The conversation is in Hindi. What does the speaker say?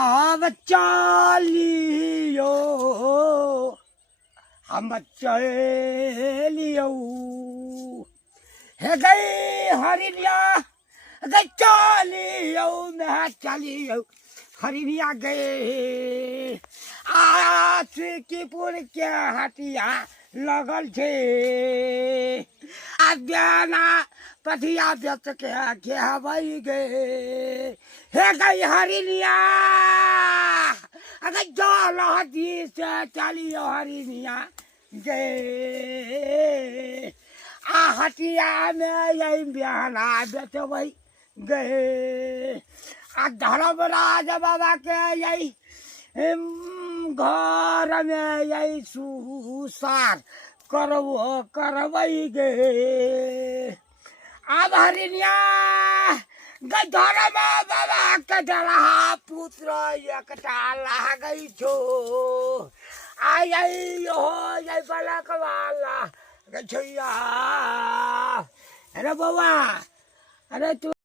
अब चालियो हम चलियो हे गई हरिया गई चलियो मैं चलियो हरिया गए आशिकीपुर के हटिया लगल छे आद्याना पथिया व्यस्त के हवाई गए हे गई हरिया अगर जल हदी से चलियो हरिया गए आ हटिया में यही बिहाना बेचबई गए आ धर्मराज बाबा के यही घर में यही सुसार करवई गए अब हरिया धर्म बाबा के डरहा पुत्र एकटा लागई छो आई हो यही बलक वाला गछैया अरे बाबा अरे तू